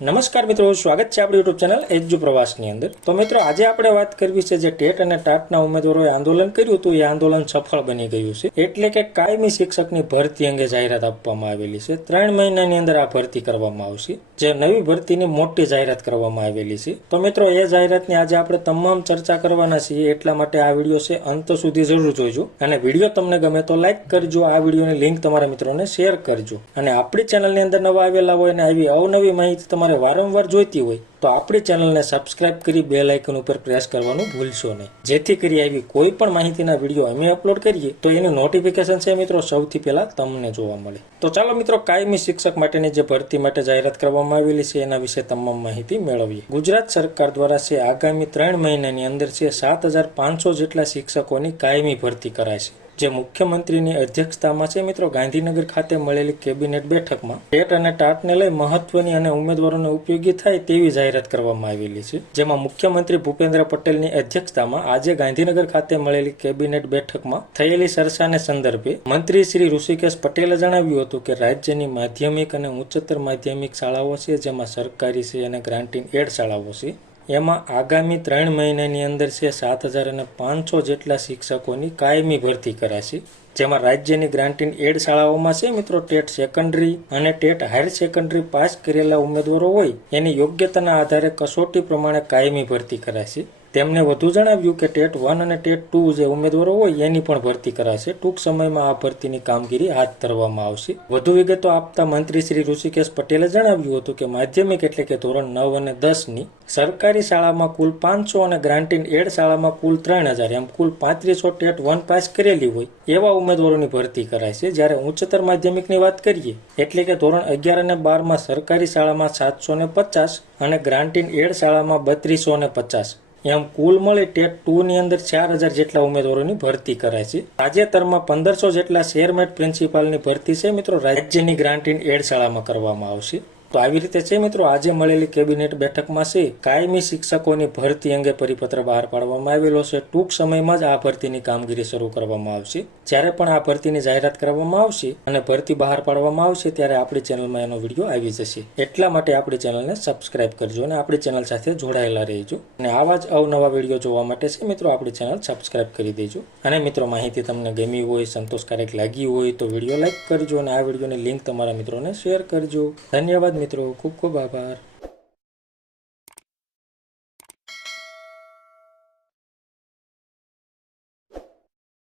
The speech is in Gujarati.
નમસ્કાર મિત્રો, સ્વાગત છે આપણી યુટ્યુબ ચેનલ એજ્યુ પ્રવાસની અંદર. તો મિત્રો, આજે આપણે વાત કરવી છે જે ટેટ અને ટાટના ઉમેદવારોએ આંદોલન કર્યું હતું. એ આંદોલન સફળ બની ગયું છે. એટલે કે કાયમી શિક્ષકની ભરતી અંગે જાહેરાત આપવામાં આવેલી છે. ત્રણ મહિનાની અંદર આ ભરતી કરવામાં આવશે. જે નવી ભરતીની મોટી જાહેરાત કરવામાં આવેલી છે. તો મિત્રો, એ જાહેરાતની આજે આપણે તમામ ચર્ચા કરવાના છીએ. એટલા માટે આ વીડિયો છે અંત સુધી જરૂર જોઈજો અને વીડિયો તમને ગમે તો લાઇક કરજો. આ વિડીયોની લિંક તમારા મિત્રોને શેર કરજો. અને આપણી ચેનલની અંદર નવા આવેલા હોય અને આવી અવનવી માહિતી તમારે વારંવાર જોઈતી હોય તો આપણી ચેનલને સબસ્ક્રાઇબ કરી બે લાઇકન ઉપર પ્રેસ કરવાનું ભૂલશો નહીં. જેથી કરી આવી કોઈ પણ માહિતીના વીડિયો અમે અપલોડ કરીએ, તો એની નોટિફિકેશન છે મિત્રો સૌથી પહેલા તમને જોવા મળે. તો ચાલો મિત્રો, કાયમી શિક્ષક માટેની જે ભરતી માટે જાહેરાત કરવામાં આવેલી છે, એના વિશે તમામ માહિતી મેળવીએ. ગુજરાત સરકાર દ્વારા છે, આગામી ત્રણ મહિનાની અંદર છે, સાત જેટલા શિક્ષકોની કાયમી ભરતી કરાય છે. જે મુખ્યમંત્રીની અધ્યક્ષતામાં છે. મિત્રો, ગાંધીનગર ખાતે મળેલી કેબિનેટ બેઠકમાં ટેટ અને ટાટને લઈ મહત્વની અને ઉમેદવારોને ઉપયોગી થાય તેવી જાહેરાત કરવામાં આવેલી છે. જેમાં મુખ્યમંત્રી ભૂપેન્દ્ર પટેલની અધ્યક્ષતામાં આજે ગાંધીનગર ખાતે મળેલી કેબિનેટ બેઠકમાં થયેલી ચર્ચાને સંદર્ભે મંત્રી શ્રી ઋષિકેશ પટેલે જણાવ્યું હતું કે રાજ્યની માધ્યમિક અને ઉચ્ચતર માધ્યમિક શાળાઓ છે, જેમાં સરકારી છે અને ગ્રાન્ટીન એડ શાળાઓ છે. એમાં આગામી ત્રણ મહિનાની અંદર છે સાત હજાર અને પાંચસો જેટલા શિક્ષકોની કાયમી ભરતી કરાશે. જેમાં રાજ્યની ગ્રાન્ટીન એડ શાળાઓમાં છે મિત્રો, ટેટ સેકન્ડરી અને ટેટ હાયર સેકન્ડરી પાસ કરેલા ઉમેદવારો હોય, એની યોગ્યતાના આધારે કસોટી પ્રમાણે કાયમી ભરતી કરાશે. તેમણે વધુ જણાવ્યું કે ટેટ વન અને ટેટ ટુ જે ઉમેદવારો હોય, એની પણ ભરતી કરાશે. ટૂંક સમયમાં આ ભરતીની કામગીરી હાથ ધરવામાં આવશે. વધુ વિગતો આપતા મંત્રી શ્રી ઋષિકેશ પટેલે જણાવ્યું હતું કે માધ્યમિક એટલે કે ધોરણ નવ અને દસની સરકારી શાળામાં કુલ પાંચસો અને ગ્રાન્ટીન એડ શાળામાં કુલ ત્રણ હજાર, એમ કુલ પાંત્રીસો ટેટ વન પાસ કરેલી હોય, એવા ઉમેદવારોની ભરતી કરાય છે. જ્યારે ઉચ્ચતર માધ્યમિકની વાત કરીએ, એટલે કે ધોરણ અગિયાર અને બારમાં સરકારી શાળામાં સાતસો ને પચાસ અને ગ્રાન્ટીન એડ શાળામાં બત્રીસો ને પચાસ. એમ કુલ મળે ટેટ ટુ ની અંદર ચાર હજાર જેટલા ઉમેદવારોની ભરતી કરાય છે. તાજેતરમાં પંદરસો જેટલા શેરમેટ પ્રિન્સિપાલની ભરતી છે. મિત્રો, રાજ્યની ગ્રાન્ટીન એડ શાળામાં કરવામાં આવશે. તો આવી રીતે છે મિત્રો, આજે મળેલી કેબિનેટ બેઠકમાં છે, કાયમી શિક્ષકોની ભરતી અંગે પરિપત્ર બહાર પાડવામાં આવેલો છે. ટૂંક સમયમાં જ આ ભરતીની કામગીરી શરૂ કરવામાં આવશે. જ્યારે પણ આ ભરતીની જાહેરાત કરવામાં આવશે અને ભરતી બહાર પાડવામાં આવશે, ત્યારે આપણી ચેનલમાં એનો વીડિયો આવી જશે. એટલા માટે આપણી ચેનલને સબસ્ક્રાઇબ કરજો અને આપણી ચેનલ સાથે જોડાયેલા રહેજો. અને આવા જ અવનવા વીડિયો જોવા માટે છે મિત્રો, આપણી ચેનલ સબસ્ક્રાઇબ કરી દેજો. અને મિત્રો, માહિતી તમને ગમી હોય, સંતોષકારક લાગી હોય, તો વીડિયો લાઇક કરજો અને આ વિડીયોની લિંક તમારા મિત્રોને શેર કરજો. ધન્યવાદ મિત્રો ખૂબ ખૂબ આભાર.